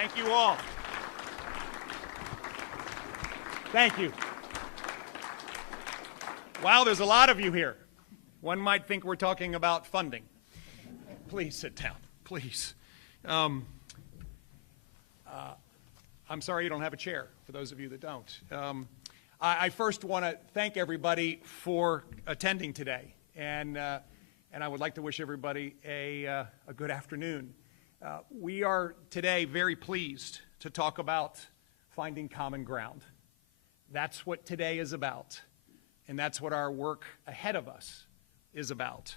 Thank you all. Thank you. Wow, there's a lot of you here. One might think we're talking about funding. Please sit down, please. I'm sorry you don't have a chair, for those of you that don't. I first want to thank everybody for attending today, and I would like to wish everybody a good afternoon. We are today very pleased to talk about finding common ground. That's what today is about, and that's what our work ahead of us is about.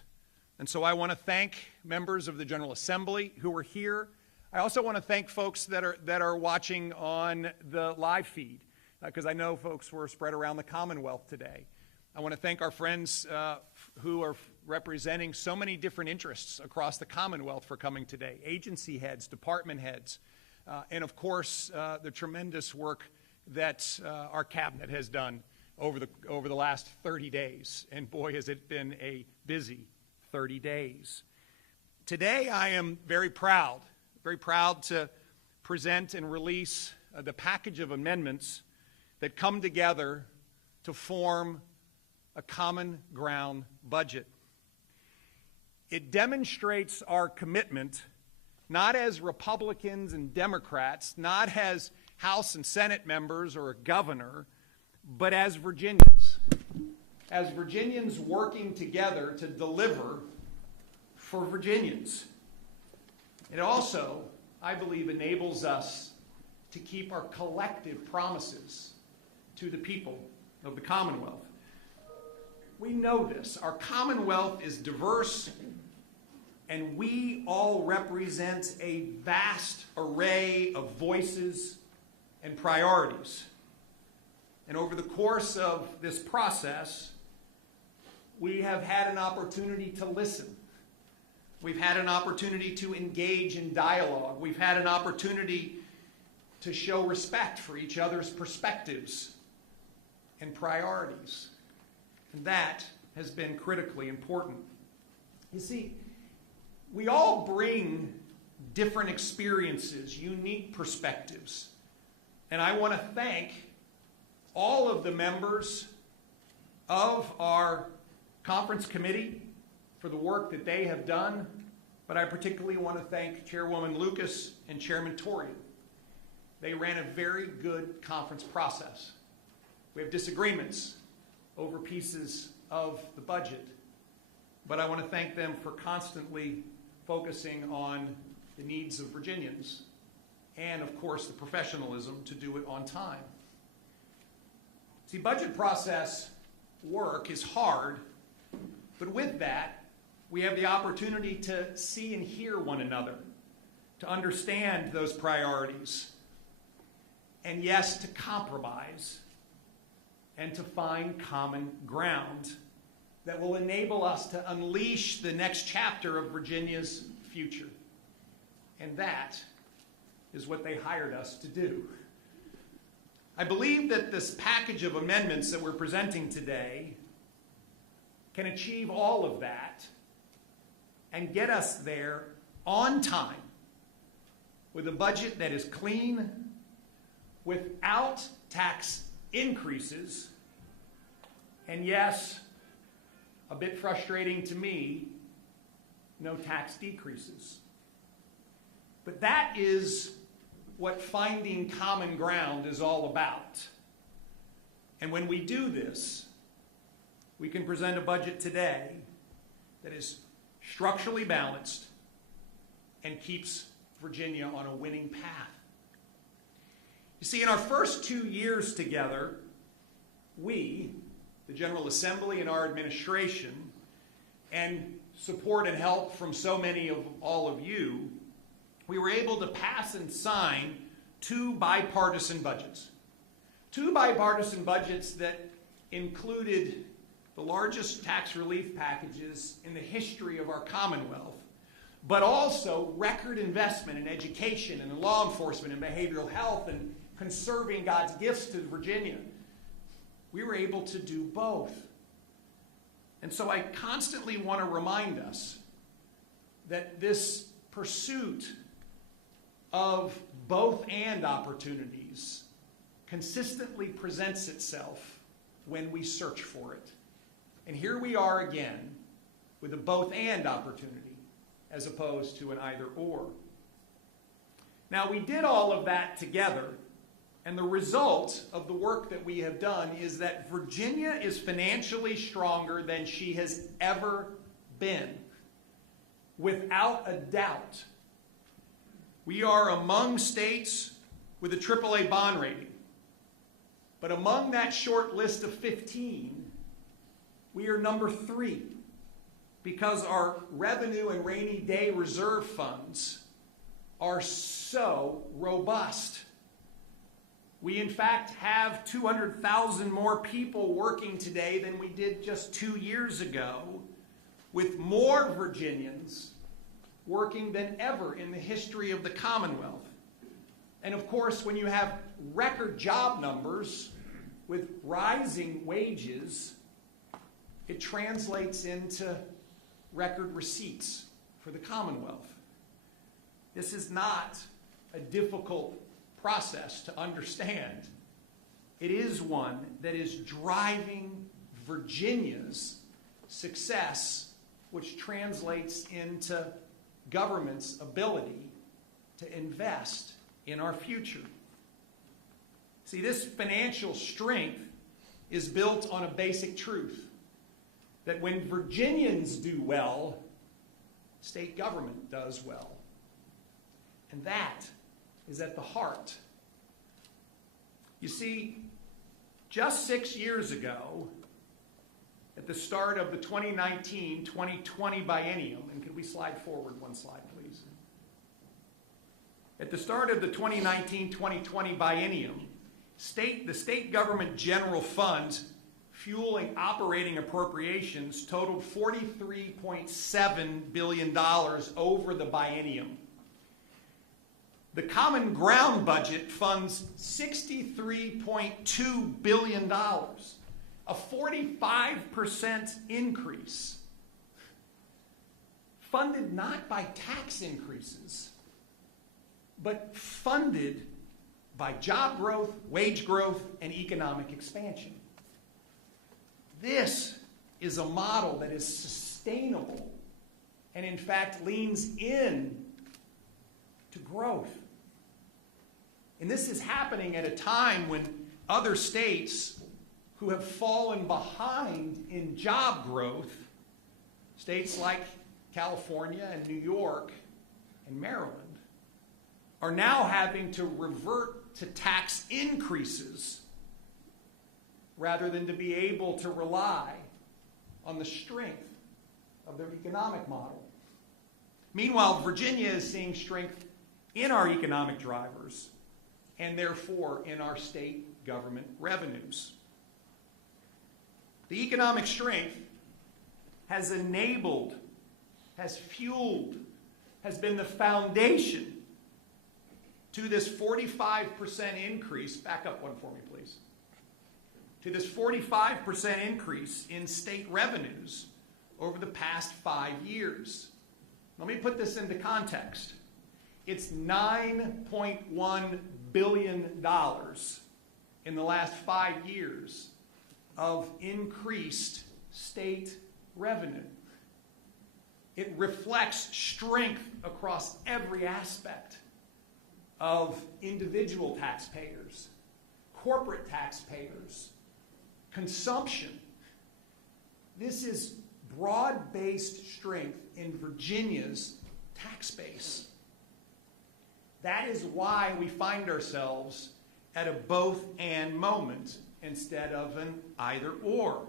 And so I want to thank members of the General Assembly who are here. I also want to thank folks that are watching on the live feed, because I know folks were spread around the Commonwealth today. I want to thank our friends who are representing so many different interests across the Commonwealth for coming today, agency heads, department heads, and of course the tremendous work that our cabinet has done over the last 30 days. And boy, has it been a busy 30 days. Today I am very proud to present and release the package of amendments that come together to form a common ground budget. It demonstrates our commitment, not as Republicans and Democrats, not as House and Senate members or a governor, but as Virginians. As Virginians working together to deliver for Virginians. It also, I believe, enables us to keep our collective promises to the people of the Commonwealth. We know this. Our Commonwealth is diverse, and we all represent a vast array of voices and priorities. And over the course of this process, we have had an opportunity to listen. We've had an opportunity to engage in dialogue. We've had an opportunity to show respect for each other's perspectives and priorities. And that has been critically important. You see, we all bring different experiences, unique perspectives. And I want to thank all of the members of our conference committee for the work that they have done, but I particularly want to thank Chairwoman Lucas and Chairman Torian. They ran a very good conference process. We have disagreements over pieces of the budget, but I want to thank them for constantly focusing on the needs of Virginians and, of course, the professionalism to do it on time. See, budget process work is hard, but with that, we have the opportunity to see and hear one another, to understand those priorities, and yes, to compromise and to find common ground that will enable us to unleash the next chapter of Virginia's future. And that is what they hired us to do. I believe that this package of amendments that we're presenting today can achieve all of that and get us there on time with a budget that is clean, without tax increases, and yes, a bit frustrating to me, no tax decreases. But that is what finding common ground is all about. And when we do this, we can present a budget today that is structurally balanced and keeps Virginia on a winning path. You see, in our first 2 years together, we, the General Assembly and our administration, and support and help from so many of all of you, we were able to pass and sign 2 bipartisan budgets. 2 bipartisan budgets that included the largest tax relief packages in the history of our Commonwealth, but also record investment in education and in law enforcement and behavioral health and conserving God's gifts to Virginia. We were able to do both. And so I constantly want to remind us that this pursuit of both and opportunities consistently presents itself when we search for it. And here we are again with a both and opportunity as opposed to an either or. Now, we did all of that together, and the result of the work that we have done is that Virginia is financially stronger than she has ever been. Without a doubt. We are among states with a AAA bond rating. But among that short list of 15, we are number 3 because our revenue and rainy day reserve funds are so robust. We, in fact, have 200,000 more people working today than we did just 2 years ago, with more Virginians working than ever in the history of the Commonwealth. And of course, when you have record job numbers with rising wages, it translates into record receipts for the Commonwealth. This is not a difficult process to understand. It is one that is driving Virginia's success, which translates into government's ability to invest in our future. See, this financial strength is built on a basic truth that when Virginians do well, state government does well. And that is at the heart. You see, just 6 years ago, at the start of the 2019-2020 biennium, and could we slide forward one slide, please? At the start of the 2019-2020 biennium, the state government general fund fueling operating appropriations totaled $43.7 billion over the biennium. The Common Ground budget funds $63.2 billion, a 45% increase, funded not by tax increases, but funded by job growth, wage growth, and economic expansion. This is a model that is sustainable and, in fact, leans in to growth. And this is happening at a time when other states who have fallen behind in job growth, states like California and New York and Maryland, are now having to revert to tax increases rather than to be able to rely on the strength of their economic model. Meanwhile, Virginia is seeing strength in our economic drivers and therefore in our state government revenues. The economic strength has enabled, has fueled, has been the foundation to this 45% increase. Back up one for me, please. To this 45% increase in state revenues over the past 5 years. Let me put this into context. It's $9.1 billion in the last 5 years of increased state revenue. It reflects strength across every aspect of individual taxpayers, corporate taxpayers, consumption. This is broad-based strength in Virginia's tax base. That is why we find ourselves at a both-and moment instead of an either-or.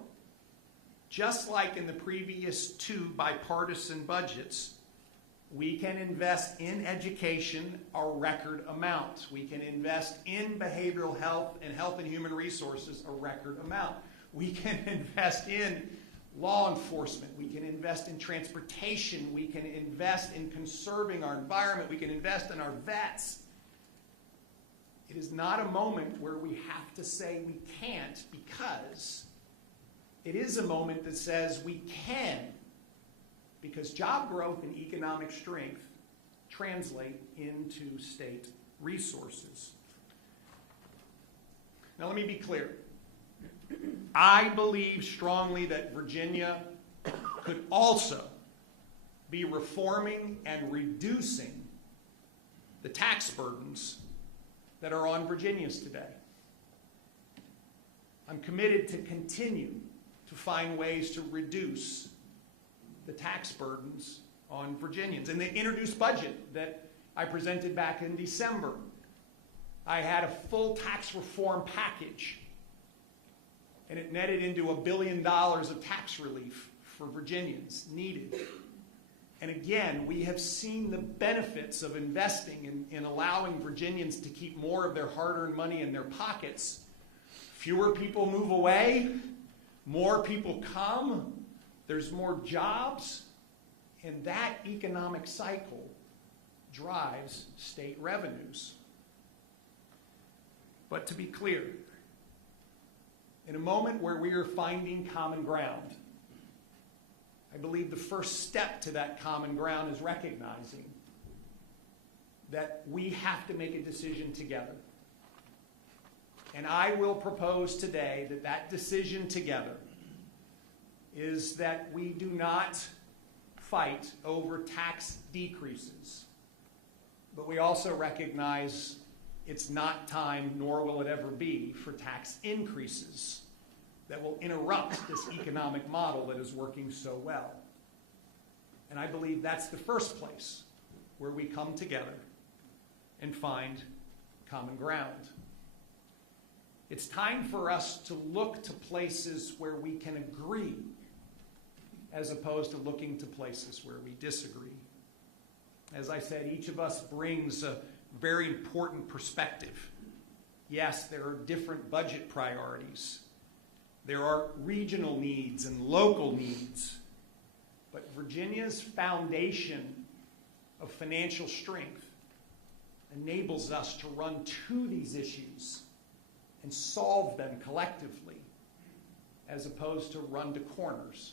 Just like in the previous 2 bipartisan budgets, we can invest in education a record amount. We can invest in behavioral health and health and human resources a record amount. We can invest in law enforcement. We can invest in transportation. We can invest in conserving our environment. We can invest in our vets. It is not a moment where we have to say we can't, because it is a moment that says we can, because job growth and economic strength translate into state resources. Now let me be clear. I believe strongly that Virginia could also be reforming and reducing the tax burdens that are on Virginians today. I'm committed to continue to find ways to reduce the tax burdens on Virginians. In the introduced budget that I presented back in December, I had a full tax reform package, and it netted into $1 billion of tax relief for Virginians needed. And again, we have seen the benefits of investing in allowing Virginians to keep more of their hard-earned money in their pockets. Fewer people move away, more people come, there's more jobs, and that economic cycle drives state revenues. But to be clear, in a moment where we are finding common ground, I believe the first step to that common ground is recognizing that we have to make a decision together. And I will propose today that that decision together is that we do not fight over tax decreases, but we also recognize it's not time, nor will it ever be, for tax increases that will interrupt this economic model that is working so well. And I believe that's the first place where we come together and find common ground. It's time for us to look to places where we can agree as opposed to looking to places where we disagree. As I said, each of us brings a very important perspective. Yes, there are different budget priorities. There are regional needs and local needs. But Virginia's foundation of financial strength enables us to run to these issues and solve them collectively, as opposed to run to corners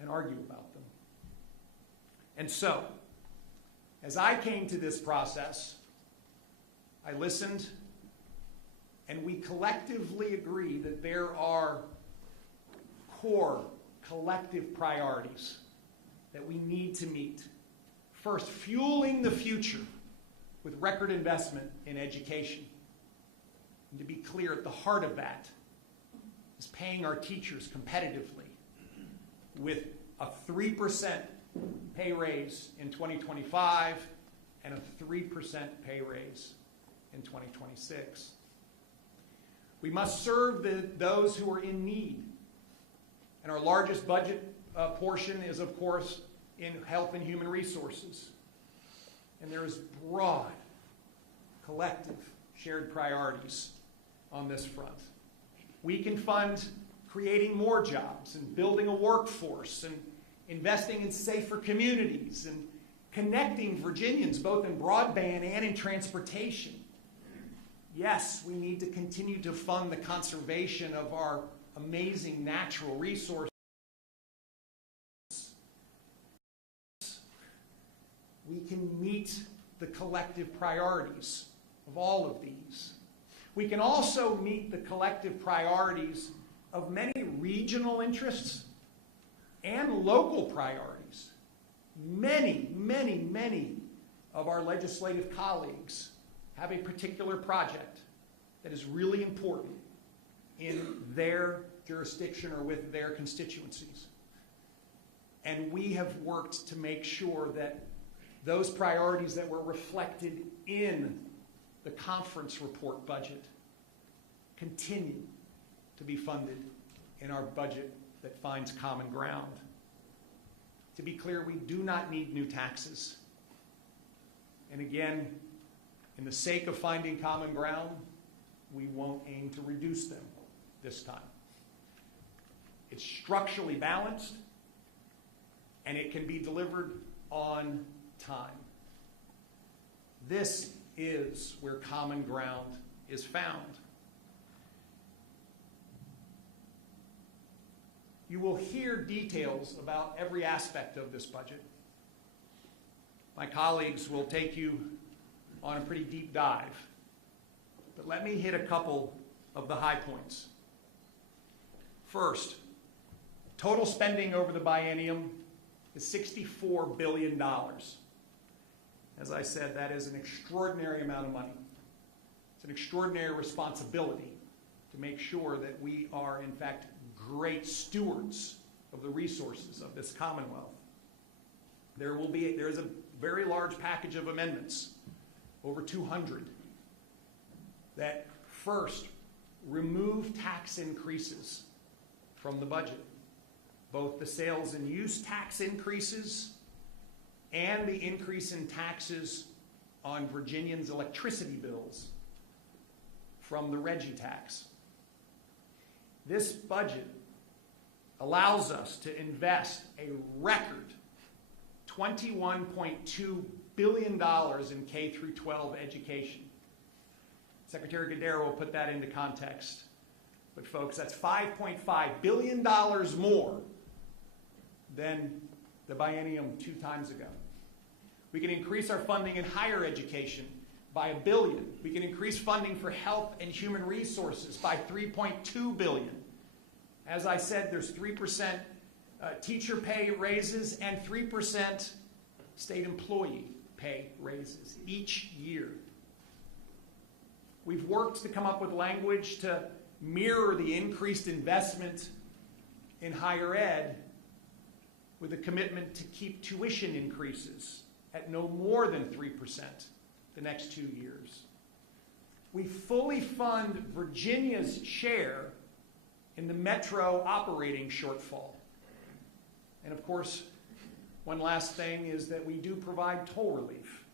and argue about them. And so, as I came to this process, I listened, and we collectively agree that there are core collective priorities that we need to meet. First, fueling the future with record investment in education. And to be clear, at the heart of that is paying our teachers competitively with a 3% pay raise in 2025 and a 3% pay raise in 2026. We must serve those who are in need. And our largest budget portion is, of course, in health and human resources. And there is broad, collective, shared priorities on this front. We can fund creating more jobs and building a workforce and investing in safer communities and connecting Virginians both in broadband and in transportation. Yes, we need to continue to fund the conservation of our amazing natural resources. We can meet the collective priorities of all of these. We can also meet the collective priorities of many regional interests and local priorities. Many, many, many of our legislative colleagues have a particular project that is really important in their jurisdiction or with their constituencies. And we have worked to make sure that those priorities that were reflected in the conference report budget continue to be funded in our budget that finds common ground. To be clear, we do not need new taxes. And again, in the sake of finding common ground, we won't aim to reduce them this time. It's structurally balanced, and it can be delivered on time. This is where common ground is found. You will hear details about every aspect of this budget, My colleagues will take you on a pretty deep dive. But let me hit a couple of the high points. First, total spending over the biennium is $64 billion. As I said, that is an extraordinary amount of money. It's an extraordinary responsibility to make sure that we are, in fact, great stewards of the resources of this Commonwealth. There is a very large package of amendments, over 200, that first remove tax increases from the budget, both the sales and use tax increases and the increase in taxes on Virginians' electricity bills from the Reggie tax. This budget allows us to invest a record $21.2 billion in K through 12 education. Secretary Goodere will put that into context. But folks, that's $5.5 billion more than the biennium 2 times ago. We can increase our funding in higher education by $1 billion. We can increase funding for health and human resources by $3.2 billion. As I said, there's 3% teacher pay raises and 3% state employee pay raises each year. We've worked to come up with language to mirror the increased investment in higher ed with a commitment to keep tuition increases at no more than 3% the next 2 years. We fully fund Virginia's share in the metro operating shortfall. And of course, one last thing is that we do provide toll relief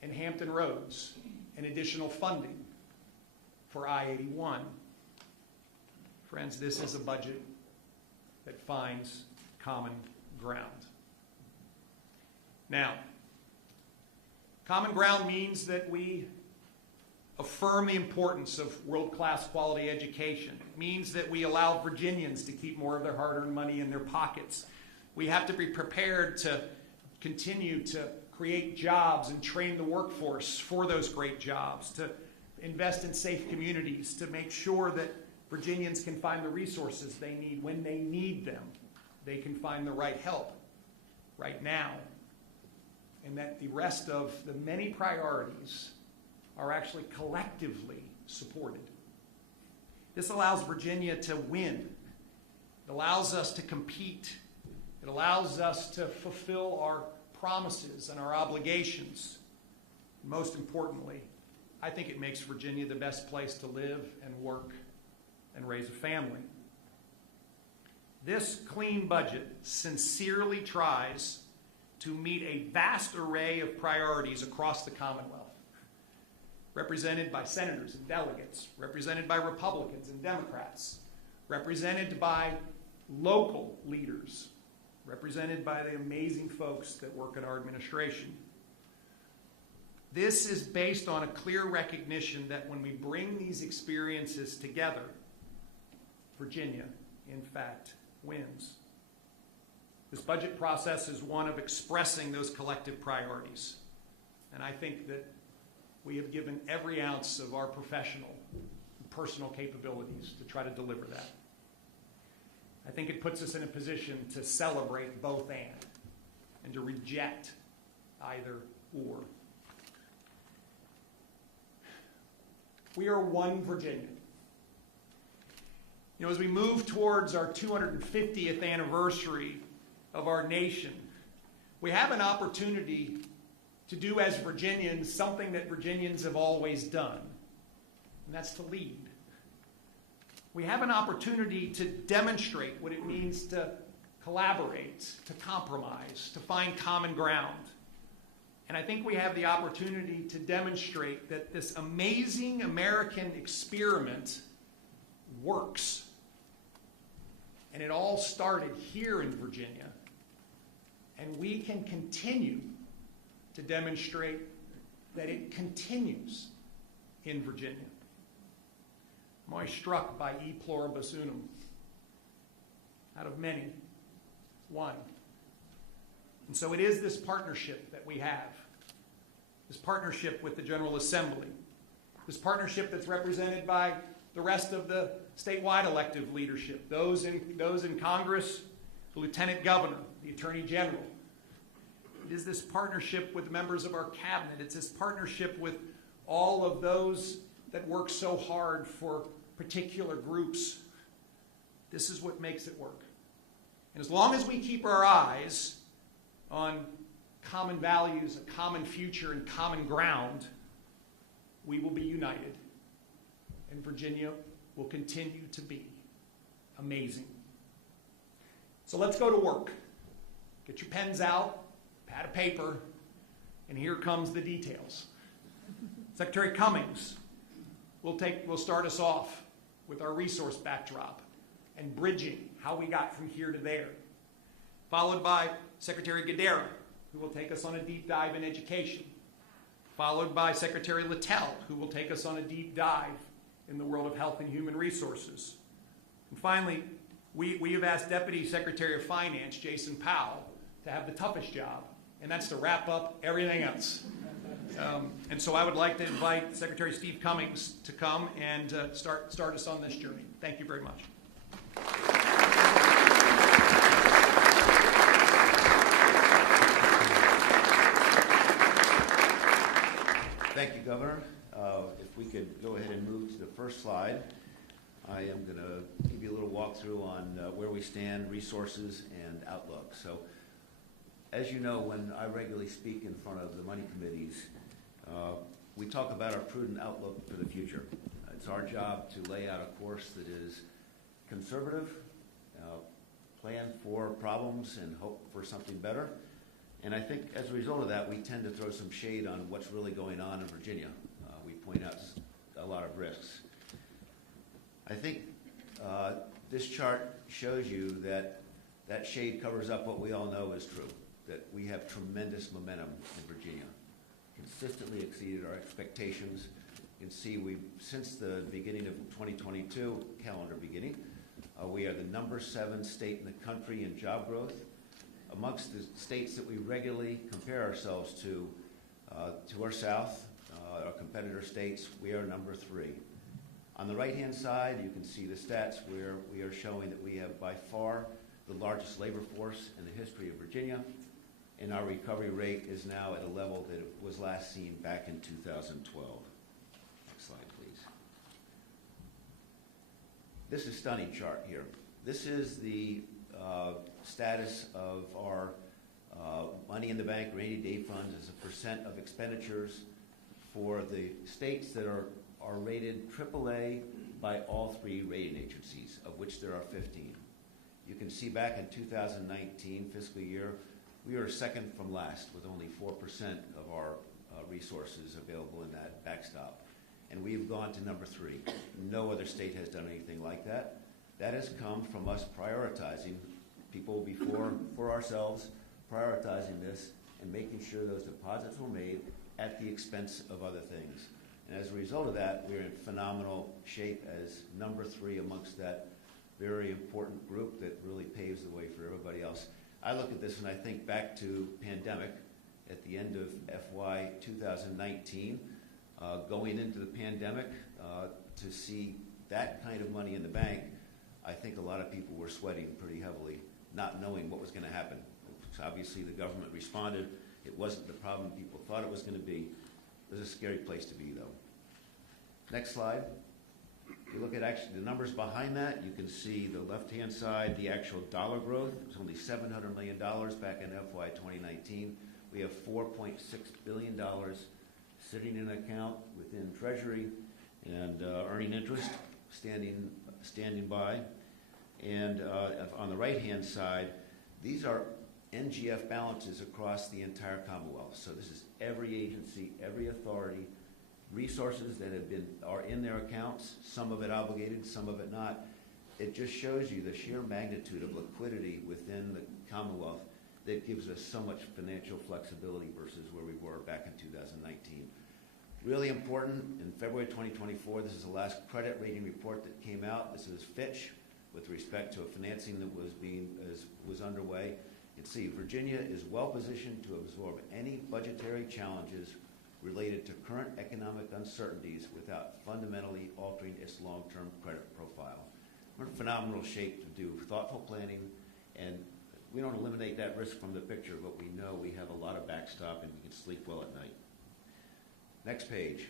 in Hampton Roads and additional funding for I-81. Friends, this is a budget that finds common ground. Now, common ground means that we affirm the importance of world-class quality education. It means that we allow Virginians to keep more of their hard-earned money in their pockets. We have to be prepared to continue to create jobs and train the workforce for those great jobs, to invest in safe communities, to make sure that Virginians can find the resources they need when they need them. They can find the right help right now. And that the rest of the many priorities are actually collectively supported. This allows Virginia to win. It allows us to compete. It allows us to fulfill our promises and our obligations. Most importantly, I think it makes Virginia the best place to live and work and raise a family. This clean budget sincerely tries to meet a vast array of priorities across the Commonwealth, represented by senators and delegates, represented by Republicans and Democrats, represented by local leaders, represented by the amazing folks that work in our administration. This is based on a clear recognition that when we bring these experiences together, Virginia, in fact, wins. This budget process is one of expressing those collective priorities. And I think that we have given every ounce of our professional and personal capabilities to try to deliver that. I think it puts us in a position to celebrate both and to reject either or. We are one Virginia. You know, as we move towards our 250th anniversary of our nation, we have an opportunity to do as Virginians something that Virginians have always done, and that's to lead. We have an opportunity to demonstrate what it means to collaborate, to compromise, to find common ground. And I think we have the opportunity to demonstrate that this amazing American experiment works. And it all started here in Virginia. And we can continue to demonstrate that it continues in Virginia. I'm always struck by e pluribus unum. Out of many, one. And so it is this partnership that we have, this partnership with the General Assembly, this partnership that's represented by the rest of the statewide elective leadership, those in Congress, the Lieutenant Governor, the Attorney General. It is this partnership with the members of our cabinet. It's this partnership with all of those that work so hard for particular groups. This is what makes it work. And as long as we keep our eyes on common values, a common future, and common ground, we will be united. And Virginia will continue to be amazing. So let's go to work. Get your pens out, pad of paper, and here comes the details. Secretary Cummings will start us off with our resource backdrop and bridging how we got from here to there. Followed by Secretary Gadara, who will take us on a deep dive in education. Followed by Secretary Littell, who will take us on a deep dive in the world of health and human resources. And finally, we have asked Deputy Secretary of Finance, Jason Powell, to have the toughest job, and that's to wrap up everything else. And so I would like to invite Secretary Steve Cummings to come and start us on this journey. Thank you very much. Thank you, Governor. If we could go ahead and move to the first slide. I am going to give you a little walkthrough on where we stand, resources, and outlook. So, as you know, when I regularly speak in front of the money committees, we talk about our prudent outlook for the future. It's our job to lay out a course that is conservative, plan for problems, and hope for something better. And I think as a result of that, we tend to throw some shade on what's really going on in Virginia. We point out a lot of risks. I think this chart shows you that that shade covers up what we all know is true, that we have tremendous momentum in Virginia. Consistently exceeded our expectations. You can see since the beginning of 2022, calendar beginning, we are the #7 state in the country in job growth. Amongst the states that we regularly compare ourselves to our south, our competitor states, we are #3. On the right-hand side, you can see the stats where we are showing that we have by far the largest labor force in the history of Virginia, and our recovery rate is now at a level that it was last seen back in 2012. Next slide, please. This is a stunning chart here. This is the status of our money in the bank, rainy day funds as a percent of expenditures for the states that are rated AAA by all 3 rating agencies, of which there are 15. You can see back in 2019 fiscal year, we are second from last with only 4% of our resources available in that backstop. And we've gone to #3. No other state has done anything like that. That has come from us prioritizing people for ourselves, prioritizing this and making sure those deposits were made at the expense of other things. And as a result of that, we're in phenomenal shape as #3 amongst that very important group that really paves the way for everybody else. I look at this and I think back to pandemic at the end of FY 2019, going into the pandemic, to see that kind of money in the bank. I think a lot of people were sweating pretty heavily, not knowing what was going to happen. Obviously, the government responded. It wasn't the problem people thought it was going to be. It was a scary place to be, though. Next slide. If you look at actually the numbers behind that, you can see the left-hand side, the actual dollar growth. It was only $700 million back in FY 2019. We have $4.6 billion sitting in an account within Treasury and earning interest, standing by. And on the right-hand side, these are NGF balances across the entire Commonwealth. So this is every agency, every authority, resources that are in their accounts, some of it obligated, some of it not. It just shows you the sheer magnitude of liquidity within the Commonwealth that gives us so much financial flexibility versus where we were back in 2019. Really important, in February 2024, this is the last credit rating report that came out. This is Fitch with respect to a financing that was underway. You can see Virginia is well positioned to absorb any budgetary challenges related to current economic uncertainties without fundamentally altering its long-term credit profile. We're in phenomenal shape to do thoughtful planning, and we don't eliminate that risk from the picture, but we know we have a lot of backstop and we can sleep well at night. Next page.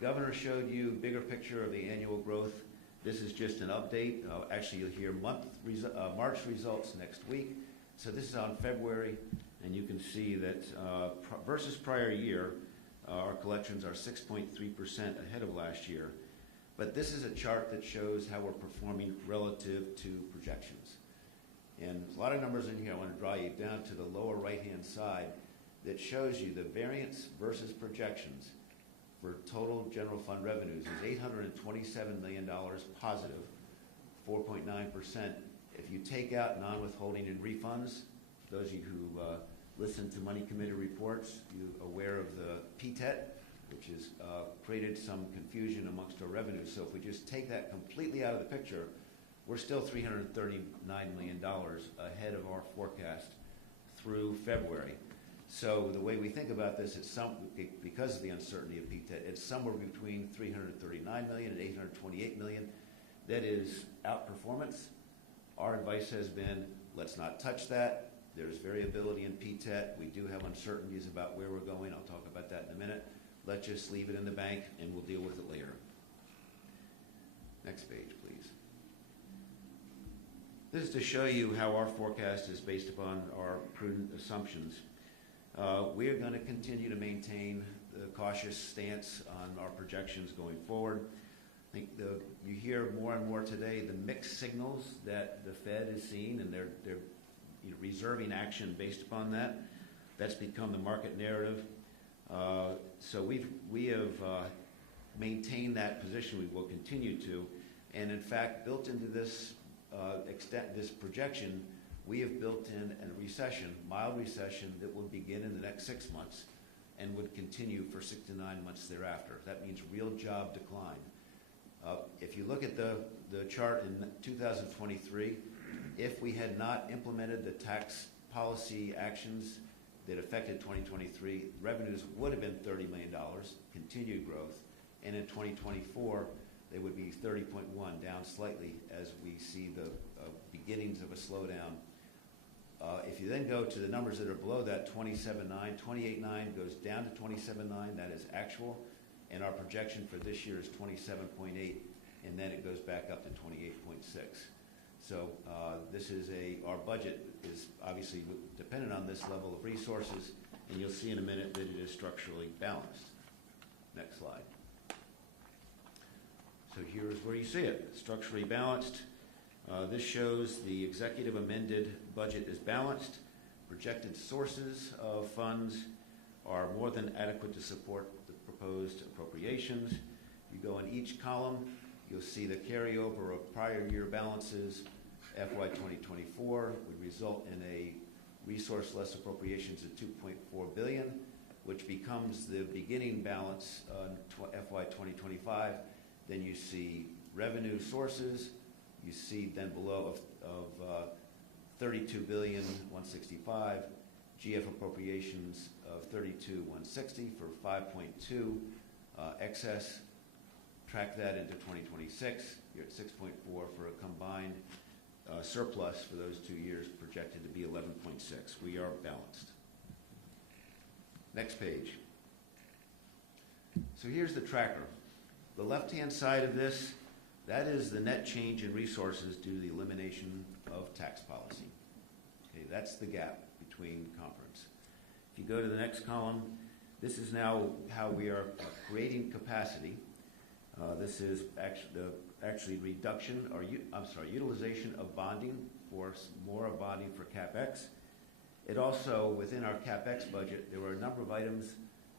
Governor showed you a bigger picture of the annual growth. This is just an update. Actually, you'll hear March results next week. So this is on February, and you can see that versus prior year, our collections are 6.3% ahead of last year. But this is a chart that shows how we're performing relative to projections. And a lot of numbers in here. I want to draw you down to the lower right-hand side that shows you the variance versus projections for total general fund revenues is $827 million positive, 4.9%. If you take out non-withholding and refunds, those of you who listen to Money Committee reports, you're aware of the PTET, which has created some confusion amongst our revenues. So if we just take that completely out of the picture, we're still $339 million ahead of our forecast through February. So the way we think about this, because of the uncertainty of PTET, it's somewhere between $339 million and $828 million. That is outperformance. Our advice has been, let's not touch that. There's variability in PTET. We do have uncertainties about where we're going. I'll talk about that in a minute. Let's just leave it in the bank, and we'll deal with it later. Next page, please. This is to show you how our forecast is based upon our prudent assumptions. We are going to continue to maintain the cautious stance on our projections going forward. I think you hear more and more today the mixed signals that the Fed is seeing, and they're reserving action based upon that. That's become the market narrative. So we have maintained that position. We will continue to, and in fact, built into this this projection, we have built in a recession, mild recession, that will begin in the next 6 months and would continue for 6 to 9 months thereafter. That means real job decline. If you look at the chart in 2023, if we had not implemented the tax policy actions that affected 2023, revenues would have been $30 million, continued growth, and in 2024, they would be 30.1, down slightly as we see the beginnings of a slowdown. If you then go to the numbers that are below that, 27.9, 28.9 goes down to 27.9, that is actual, and our projection for this year is 27.8, and then it goes back up to 28.6. So this is our budget is obviously dependent on this level of resources, and you'll see in a minute that it is structurally balanced. Next slide. So here's where you see it, structurally balanced. This shows the executive amended budget is balanced. Projected sources of funds are more than adequate to support the proposed appropriations. You go in each column, you'll see the carryover of prior year balances. FY 2024 would result in a resource less appropriations of $2.4 billion, which becomes the beginning balance FY 2025. Then you see revenue sources. You see then below of $32,165,000, GF appropriations of $32,160,000 for 5.2 excess. Track that into 2026. You're at 6.4 for a combined surplus for those 2 years projected to be 11.6. We are balanced. Next page. So here's the tracker. The left-hand side of this, that is the net change in resources due to the elimination of tax policy. Okay, that's the gap between conference. If you go to the next column, this is now how we are creating capacity. This is actually reduction, or utilization of bonding for more of bonding for CapEx. It also, within our CapEx budget, there were a number of items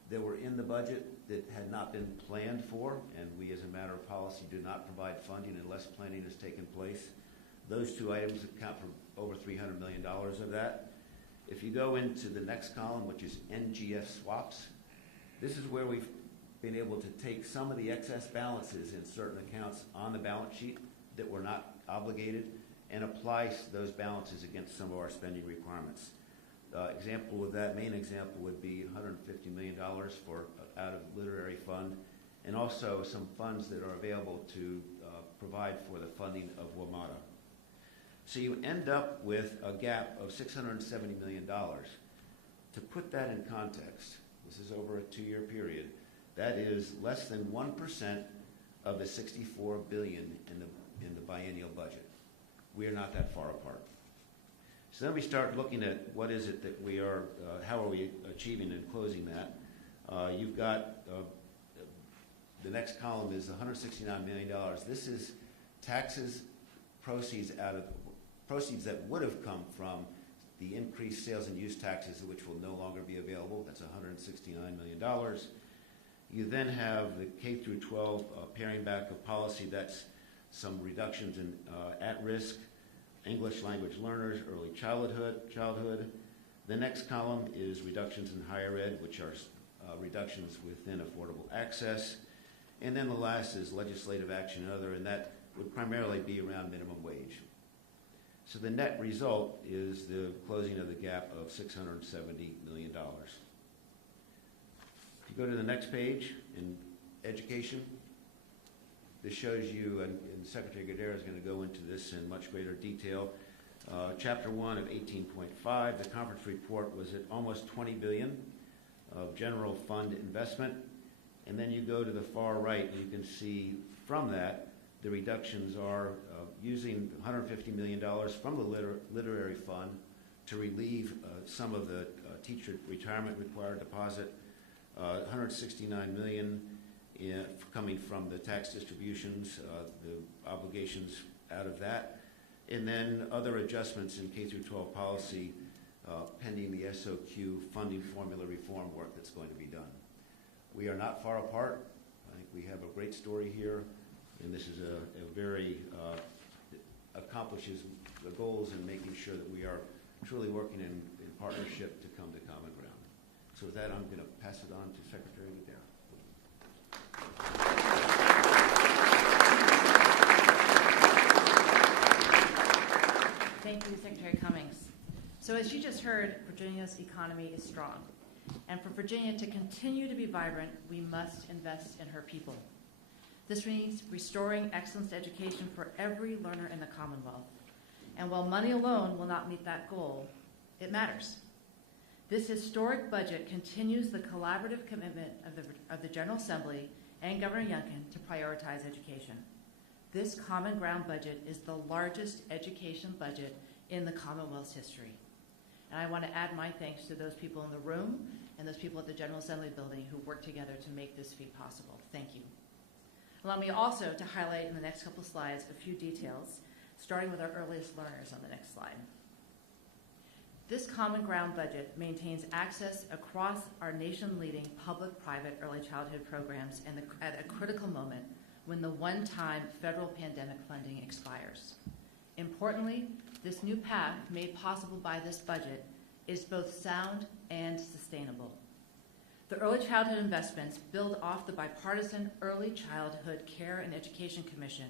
that were in the budget that had not been planned for, and we, as a matter of policy, do not provide funding unless planning has taken place. Those two items account for over $300 million of that. If you go into the next column, which is NGF swaps, this is where we've been able to take some of the excess balances in certain accounts on the balance sheet that were not obligated and apply those balances against some of our spending requirements. Example of that, main example would be $150 million for out of literary fund, and also some funds that are available to provide for the funding of WMATA. So you end up with a gap of $670 million. To put that in context, this is over a 2-year period, that is less than 1% of the $64 billion in the biennial budget. We are not that far apart. So then we start looking at what is it that we are, how are we achieving and closing that. You've got, the next column is $169 million. This is taxes proceeds that would have come from the increased sales and use taxes, which will no longer be available. That's $169 million. You then have the K through 12 paring back of policy. That's some reductions in at-risk English language learners, early childhood. The next column is reductions in higher ed, which are reductions within affordable access. And then the last is legislative action and other, and that would primarily be around minimum wage. So the net result is the closing of the gap of $670 million. If you go to the next page, in education, this shows you, and Secretary Gadara is going to go into this in much greater detail. Chapter 1 of 18.5, the conference report was at almost $20 billion of general fund investment. And then you go to the far right, and you can see from that the reductions are using $150 million from the literary fund to relieve some of the teacher retirement required deposit, $169 million coming from the tax distributions, the obligations out of that, and then other adjustments in K through 12 policy pending the SOQ funding formula reform work that's going to be done. We are not far apart. I think we have a great story here, and this is a very accomplishes the goals in making sure that we are truly working in partnership to come to common ground. So with that, I'm going to pass it on to Secretary Gadara. Thank you, Secretary Cummings. So as you just heard, Virginia's economy is strong. And for Virginia to continue to be vibrant, we must invest in her people. This means restoring excellence education for every learner in the Commonwealth. And while money alone will not meet that goal, it matters. This historic budget continues the collaborative commitment of the General Assembly and Governor Youngkin to prioritize education. This Common Ground budget is the largest education budget in the Commonwealth's history. And I want to add my thanks to those people in the room and those people at the General Assembly building who worked together to make this feat possible. Thank you. Allow me also to highlight in the next couple slides a few details, starting with our earliest learners on the next slide. This Common Ground budget maintains access across our nation-leading public-private early childhood programs at a critical moment when the one-time federal pandemic funding expires. Importantly, this new path made possible by this budget is both sound and sustainable. The early childhood investments build off the bipartisan Early Childhood Care and Education Commission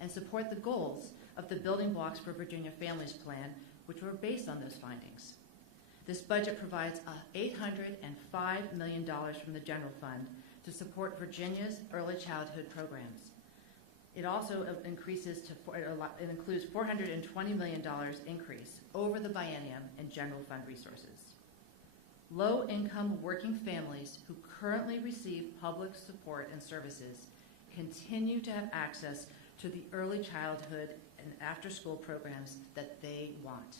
and support the goals of the Building Blocks for Virginia Families Plan, which were based on those findings. This budget provides $805 million from the general fund to support Virginia's early childhood programs. It also includes $420 million increase over the biennium in general fund resources. Low-income working families who currently receive public support and services continue to have access to the early childhood and after-school programs that they want.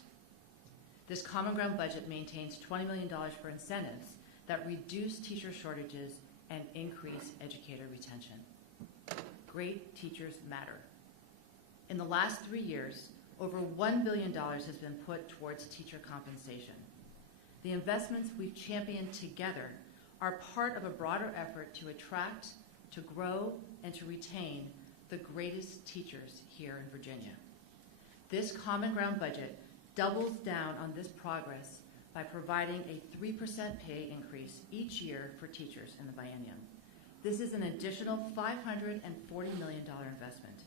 This Common Ground budget maintains $20 million for incentives that reduce teacher shortages and increase educator retention. Great teachers matter. In the last 3 years, over $1 billion has been put towards teacher compensation. The investments we've championed together are part of a broader effort to attract, to grow, and to retain the greatest teachers here in Virginia. This Common Ground budget doubles down on this progress by providing a 3% pay increase each year for teachers in the biennium. This is an additional $540 million investment.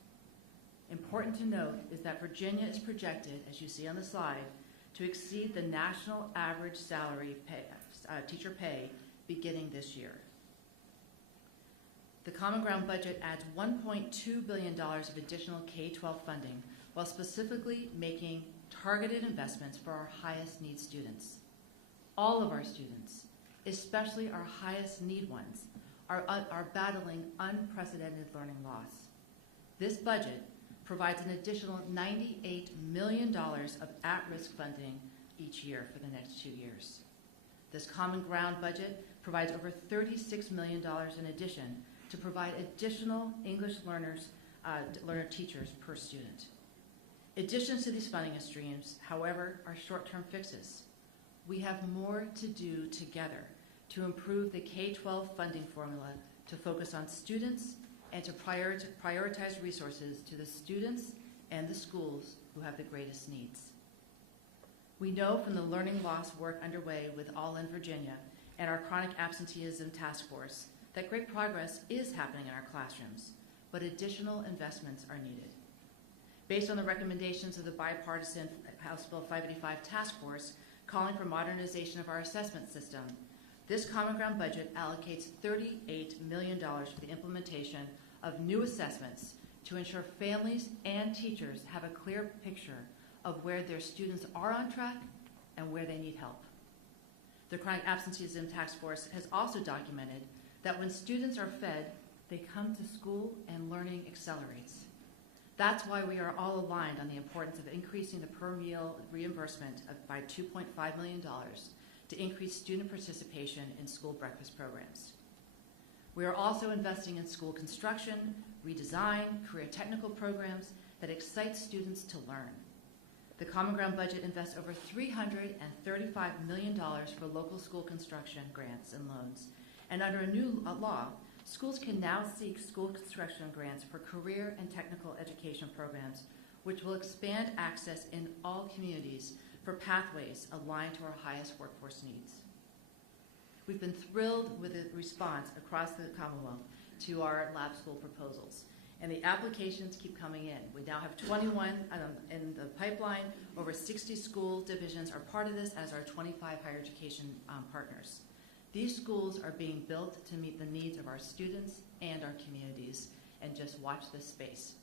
important to note is that Virginia is projected, as you see on the slide, to exceed the national average salary teacher pay beginning this year. The Common Ground budget adds $1.2 billion of additional K-12 funding while specifically making targeted investments for our highest need students. All of our students, especially our highest need ones, are battling unprecedented learning loss. This budget provides an additional $98 million of at-risk funding each year for the next 2 years. This Common Ground budget provides over $36 million in addition to provide additional English learner teachers per student. Additions to these funding streams, however, are short-term fixes. We have more to do together to improve the K-12 funding formula to focus on students and to prioritize resources to the students and the schools who have the greatest needs. We know from the learning loss work underway with All in Virginia and our chronic absenteeism task force that great progress is happening in our classrooms, but additional investments are needed. Based on the recommendations of the bipartisan House Bill 585 task force calling for modernization of our assessment system, this Common Ground budget allocates $38 million for the implementation of new assessments to ensure families and teachers have a clear picture of where their students are on track and where they need help. The Chronic Absenteeism Task Force has also documented that when students are fed, they come to school and learning accelerates. That's why we are all aligned on the importance of increasing the per meal reimbursement by $2.5 million to increase student participation in school breakfast programs. We are also investing in school construction, redesign, career technical programs that excite students to learn. The Common Ground budget invests over $335 million for local school construction grants and loans. And under a new law, schools can now seek school construction grants for career and technical education programs, which will expand access in all communities for pathways aligned to our highest workforce needs. We've been thrilled with the response across the Commonwealth to our lab school proposals, and the applications keep coming in. We now have 21 in the pipeline. Over 60 school divisions are part of this, as are 25 higher education partners. These schools are being built to meet the needs of our students and our communities, and just watch this space.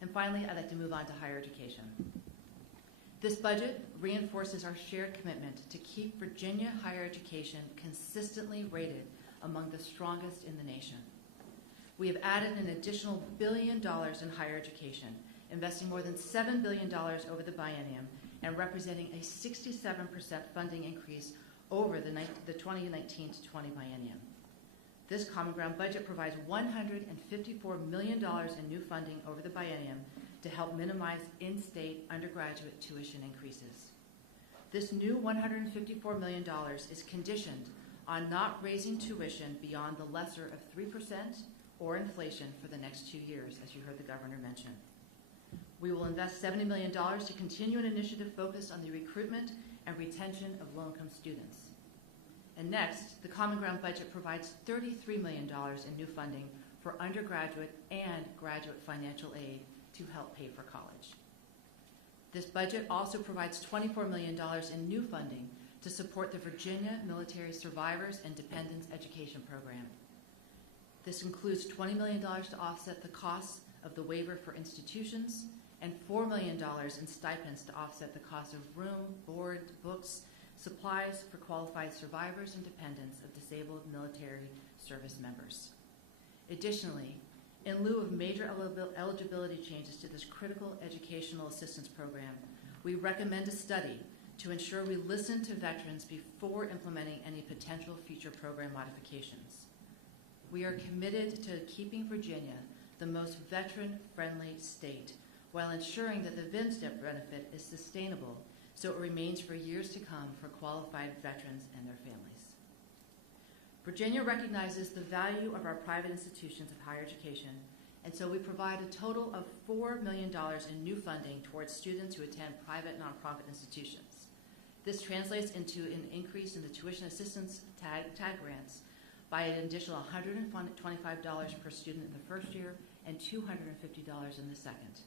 And finally, I'd like to move on to higher education. This budget reinforces our shared commitment to keep Virginia higher education consistently rated among the strongest in the nation. We have added an additional $1 billion in higher education, investing more than $7 billion over the biennium and representing a 67% funding increase over the 2019 to 20 biennium. This Common Ground budget provides $154 million in new funding over the biennium to help minimize in-state undergraduate tuition increases. This new $154 million is conditioned on not raising tuition beyond the lesser of 3% or inflation for the next 2 years, as you heard the governor mention. We will invest $70 million to continue an initiative focused on the recruitment and retention of low-income students. And next, the Common Ground budget provides $33 million in new funding for undergraduate and graduate financial aid to help pay for college. This budget also provides $24 million in new funding to support the Virginia Military Survivors and Dependents Education Program. This includes $20 million to offset the costs of the waiver for institutions and $4 million in stipends to offset the cost of room, board, books, supplies for qualified survivors and dependents of disabled military service members. Additionally, in lieu of major eligibility changes to this critical educational assistance program, we recommend a study to ensure we listen to veterans before implementing any potential future program modifications. We are committed to keeping Virginia the most veteran-friendly state while ensuring that the VIMSTEP benefit is sustainable so it remains for years to come for qualified veterans and their families. Virginia recognizes the value of our private institutions of higher education, and so we provide a total of $4 million in new funding towards students who attend private nonprofit institutions. This translates into an increase in the tuition assistance tag grants by an additional $125 per student in the first year and $250 in the second.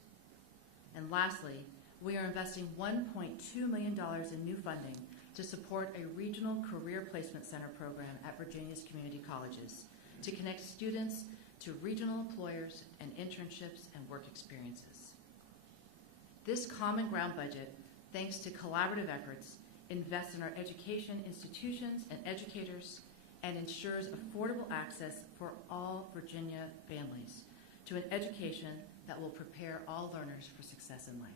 And lastly, we are investing $1.2 million in new funding to support a regional career placement center program at Virginia's community colleges to connect students to regional employers and internships and work experiences. This Common Ground budget, thanks to collaborative efforts, invests in our education institutions and educators and ensures affordable access for all Virginia families to an education that will prepare all learners for success in life.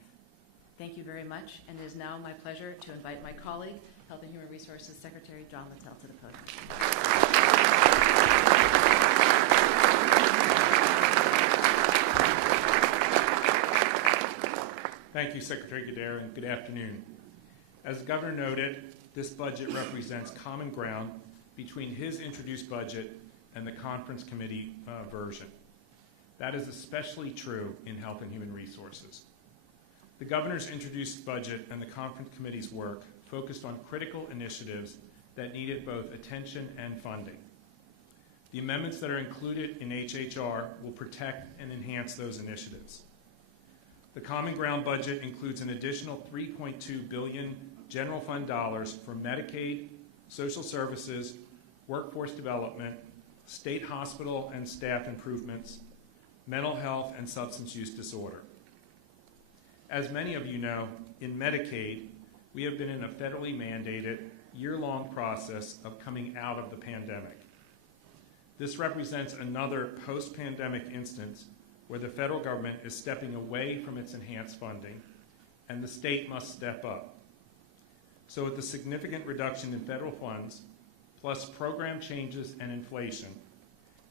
Thank you very much, and it is now my pleasure to invite my colleague, Health and Human Resources Secretary John Littell, to the podium. Thank you, Secretary Goodere, and good afternoon. As the Governor noted, this budget represents common ground between his introduced budget and the Conference Committee version. That is especially true in Health and Human Resources. The Governor's introduced budget and the Conference Committee's work focused on critical initiatives that needed both attention and funding. The amendments that are included in HHR will protect and enhance those initiatives. The Common Ground budget includes an additional $3.2 billion general fund dollars for Medicaid, social services, workforce development, state hospital and staff improvements, mental health, and substance use disorder. As many of you know, in Medicaid, we have been in a federally mandated, year-long process of coming out of the pandemic. This represents another post-pandemic instance where the federal government is stepping away from its enhanced funding, and the state must step up. So with the significant reduction in federal funds, plus program changes and inflation,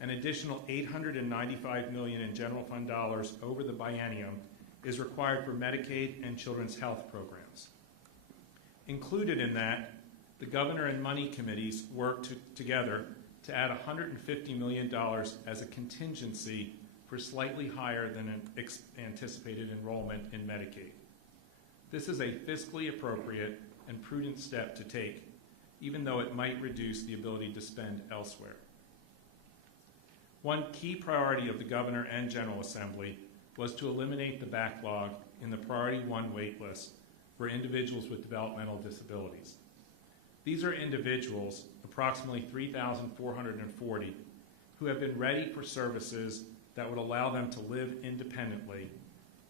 an additional $895 million in general fund dollars over the biennium is required for Medicaid and children's health programs. Included in that, the Governor and Money Committees worked together to add $150 million as a contingency for slightly higher than anticipated enrollment in Medicaid. This is a fiscally appropriate and prudent step to take, even though it might reduce the ability to spend elsewhere. One key priority of the Governor and General Assembly was to eliminate the backlog in the Priority 1 wait list for individuals with developmental disabilities. These are individuals, approximately 3,440, who have been ready for services that would allow them to live independently,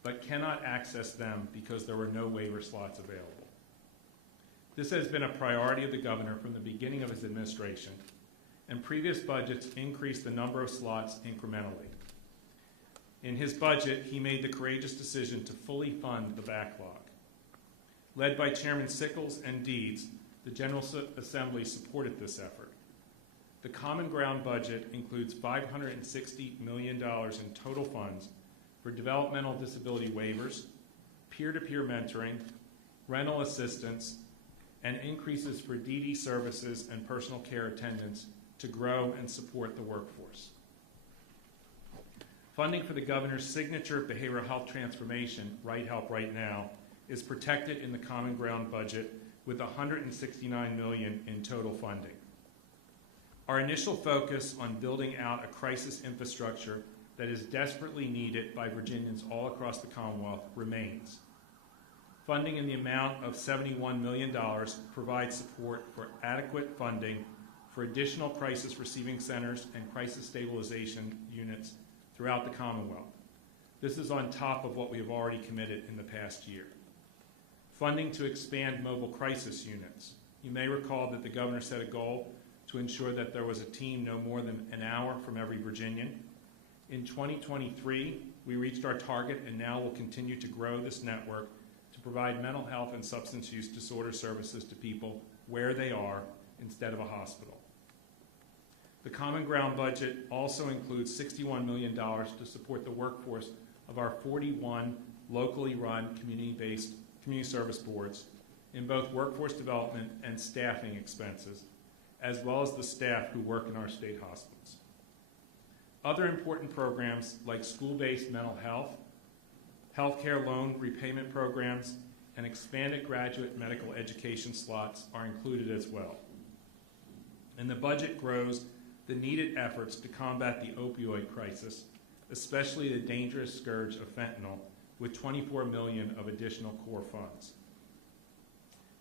but cannot access them because there were no waiver slots available. This has been a priority of the Governor from the beginning of his administration, and previous budgets increased the number of slots incrementally. In his budget, he made the courageous decision to fully fund the backlog. Led by Chairman Sickles and Deeds, the General Assembly supported this effort. The Common Ground budget includes $560 million in total funds for developmental disability waivers, peer-to-peer mentoring, rental assistance, and increases for DD services and personal care attendants to grow and support the workforce. Funding for the Governor's signature behavioral health transformation, Right Help Right Now, is protected in the Common Ground budget with $169 million in total funding. Our initial focus on building out a crisis infrastructure that is desperately needed by Virginians all across the Commonwealth remains. Funding in the amount of $71 million provides support for adequate funding for additional crisis receiving centers and crisis stabilization units throughout the Commonwealth. This is on top of what we have already committed in the past year. Funding to expand mobile crisis units. You may recall that the Governor set a goal to ensure that there was a team no more than an hour from every Virginian. In 2023, we reached our target and now will continue to grow this network to provide mental health and substance use disorder services to people where they are instead of a hospital. The Common Ground budget also includes $61 million to support the workforce of our 41 locally run community-based community service boards in both workforce development and staffing expenses, as well as the staff who work in our state hospitals. Other important programs like school-based mental health, healthcare loan repayment programs, and expanded graduate medical education slots are included as well. And the budget grows the needed efforts to combat the opioid crisis especially the dangerous scourge of fentanyl, with $24 million of additional core funds.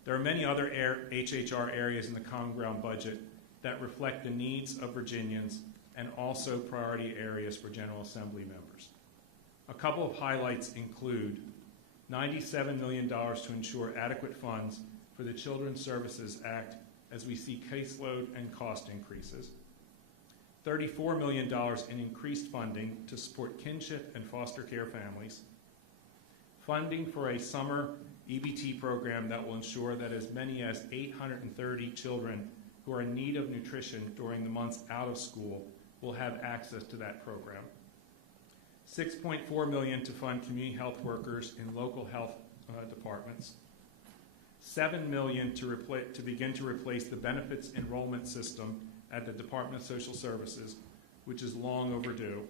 There are many other HHR areas in the Common Ground budget that reflect the needs of Virginians and also priority areas for General Assembly members. A couple of highlights include $97 million to ensure adequate funds for the Children's Services Act as we see caseload and cost increases, $34 million in increased funding to support kinship and foster care families, funding for a summer EBT program that will ensure that as many as 830 children who are in need of nutrition during the months out of school will have access to that program, $6.4 million to fund community health workers in local health departments, $7 million to begin to replace the benefits enrollment system at the Department of Social Services, which is long overdue,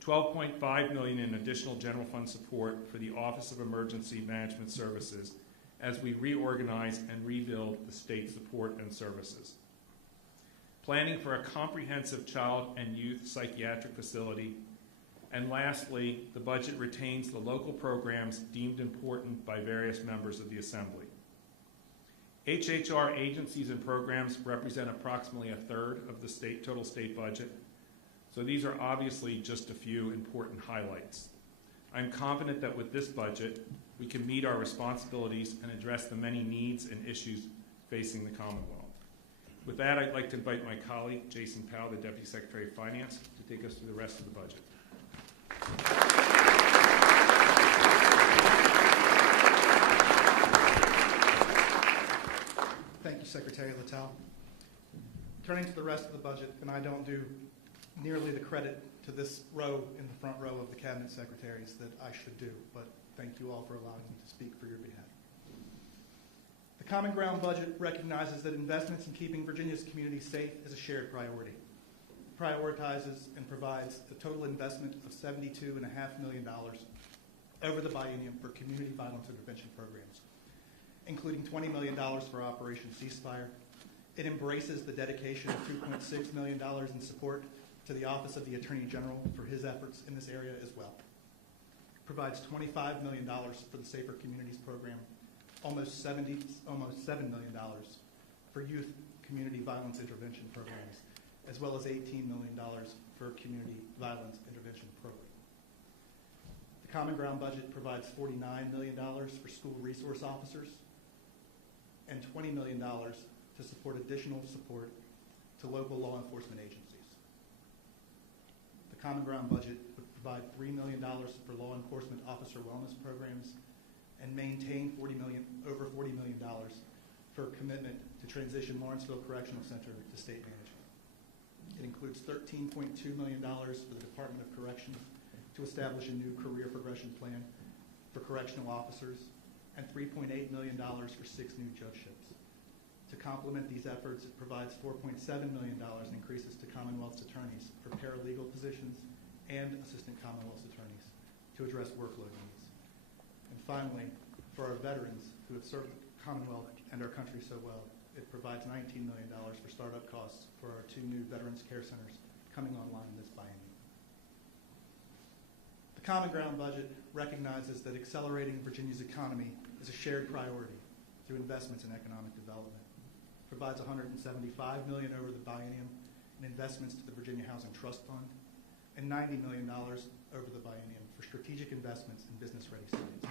$12.5 million in additional general fund support for the Office of Emergency Management Services as we reorganize and rebuild the state support and services. Planning for a comprehensive child and youth psychiatric facility. And lastly, the budget retains the local programs deemed important by various members of the Assembly. HHR agencies and programs represent approximately a third of the total state budget. So these are obviously just a few important highlights. I'm confident that with this budget, we can meet our responsibilities and address the many needs and issues facing the Commonwealth. With that, I'd like to invite my colleague, Jason Powell, the Deputy Secretary of Finance, to take us through the rest of the budget. Thank you, Secretary Littell. Turning to the rest of the budget, and I don't do nearly the credit to this row in the front row of the Cabinet Secretaries that I should do, but thank you all for allowing me to speak for your behalf. The Common Ground budget recognizes that investments in keeping Virginia's community safe is a shared priority. It prioritizes and provides a total investment of $72.5 million over the biennium for community violence intervention programs, including $20 million for Operation Ceasefire. It embraces the dedication of $2.6 million in support to the Office of the Attorney General for his efforts in this area as well. It provides $25 million for the Safer Communities program, almost $7 million for youth community violence intervention programs, as well as $18 million for community violence intervention program. The Common Ground budget provides $49 million for school resource officers and $20 million to support additional support to local law enforcement agencies. The Common Ground budget would provide $3 million for law enforcement officer wellness programs and maintain over $40 million for commitment to transition Lawrenceville Correctional Center to state management. It includes $13.2 million for the Department of Corrections to establish a new career progression plan for correctional officers and $3.8 million for 6 new judgeships. To complement these efforts, it provides $4.7 million in increases to Commonwealth's attorneys for paralegal positions and assistant Commonwealth's attorneys to address workload needs. And finally, for our veterans who have served the Commonwealth and our country so well, it provides $19 million for startup costs for our 2 new Veterans Care Centers coming online this biennium. The Common Ground budget recognizes that accelerating Virginia's economy is a shared priority through investments in economic development. It provides $175 million over the biennium in investments to the Virginia Housing Trust Fund and $90 million over the biennium for strategic investments in business-ready cities.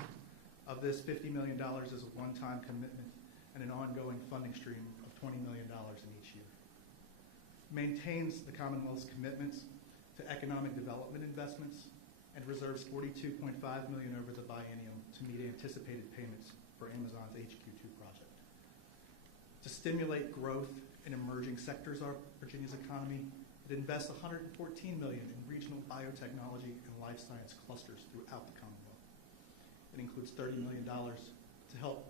Of this, $50 million is a one-time commitment and an ongoing funding stream of $20 million in each year. Maintains the Commonwealth's commitments to economic development investments and reserves $42.5 million over the biennium to meet anticipated payments for Amazon's HQ2 project. To stimulate growth in emerging sectors of Virginia's economy, it invests $114 million in regional biotechnology and life science clusters throughout the Commonwealth. It includes $30 million to help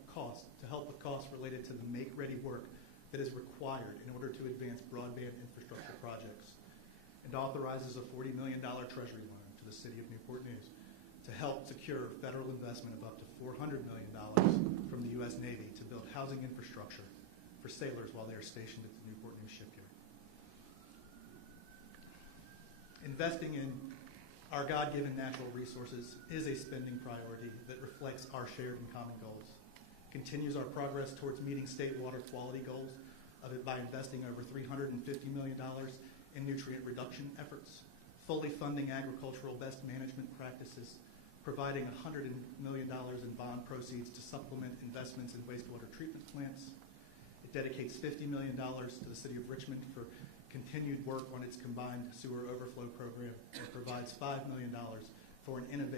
with costs related to the make-ready work that is required in order to advance broadband infrastructure projects, and authorizes a $40 million Treasury loan to the City of Newport News to help secure federal investment of up to $400 million from the U.S. Navy to build housing infrastructure for sailors while they are stationed at the Newport News shipyard. Investing in Our God-given natural resources is a spending priority that reflects our shared and common goals. Continues our progress towards meeting state water quality goals of it by investing over $350 million in nutrient reduction efforts, fully funding agricultural best management practices, providing $100 million in bond proceeds to supplement investments in wastewater treatment plants. It dedicates $50 million to the City of Richmond for continued work on its combined sewer overflow program and provides $5 million for an innovative